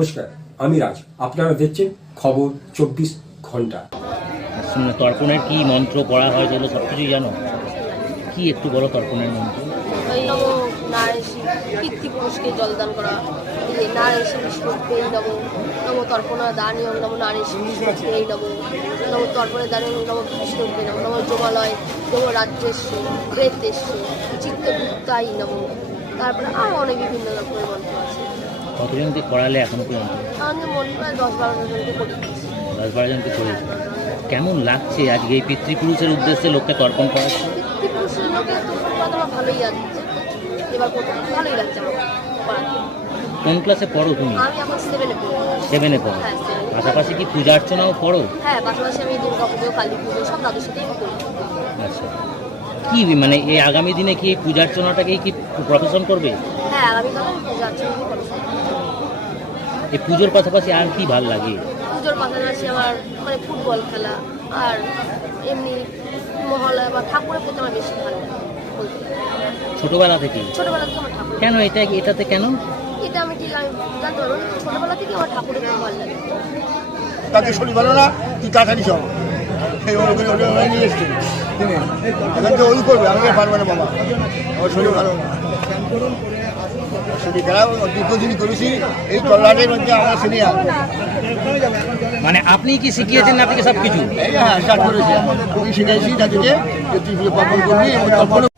নমস্কার আমি রাজ। আপনারা দেখছেন খবর চব্বিশ ঘণ্টা। তর্পণের কি মন্ত্র পড়া হয় যেগুলো সব কিছুই জানো? কি একটু বলো তর্পণের মন্ত্র? ওই নম নারায়ণী পিতৃপুরুষকে জলদান করা। নারায়ণী বিষ্ণুকে নম নম তর্পণা দানী নম নারায়ণী বিষ্ণুকে নম নম তর্পণে দানী নম বিষ্ণুকে নম নম জমালয় নম রাজ্যেশ্বর প্রেতেশ্বর চিত্তগুপ্তাই নম। তারপরে আরও অনেক বিভিন্ন রকমের মন্ত্র আছে। কতজনকে করালে এখনও পর্যন্ত? দশ বারো জনকে করে করেছে কেমন লাগছে আজকে এই পিতৃপুরুষের উদ্দেশ্যে লোককে তর্পণ করাচ্ছে করাতে। কোন ক্লাসে পড়ো তুমি? সেভেনে পড়ো। হ্যাঁ পাশাপাশি কি পূজা অর্চনাও পড়ো? হ্যাঁ পাশাপাশি আমি দুর্গা পুজো কালী পুজো সব দাদুর সাথেই আচ্ছা। কি মানে এই আগামী দিনে কি পূজা অর্চনাটাকেই কি প্রফেশন করবে? হ্যাঁ আগামীকাল আমি পুজো আছে এই পুজোর পাশাপাশি আর কি ভালো লাগে? পুজোর পাশাপাশি আমার মানে ফুটবল খেলা আর এমনি মহলা বা ঠাকুরের প্রতি আমার বেশি ভালো লাগে ছোটবেলা থেকে ছোটবেলা থেকে আমার ঠাকুর। কেন এটা এটাতে কেন? এটা আমি ঠিক আমি জানতে পারব ছোটবেলা থেকে আমার ঠাকুরের ভালো লাগে। তাকে শরীর ভালো না তুই তাড়াতাড়ি চল সেই ওই ওই ওই ওই নিয়ে এসছে তিনি। এখন তো ওই করবে আমি পারব না বাবা। আমার শরীর ভালো না। শরীর খারাপ দীর্ঘদিন করেছি এই তল্লাটের মধ্যে আমার সিনিয়র মানে আপনি কি শিখিয়েছেন আপনাকে সব কিছু হ্যাঁ স্টার্ট করেছি। আমি শিখাইছি তাদেরকে যে তুই পাপন করবি এবং তর্পণও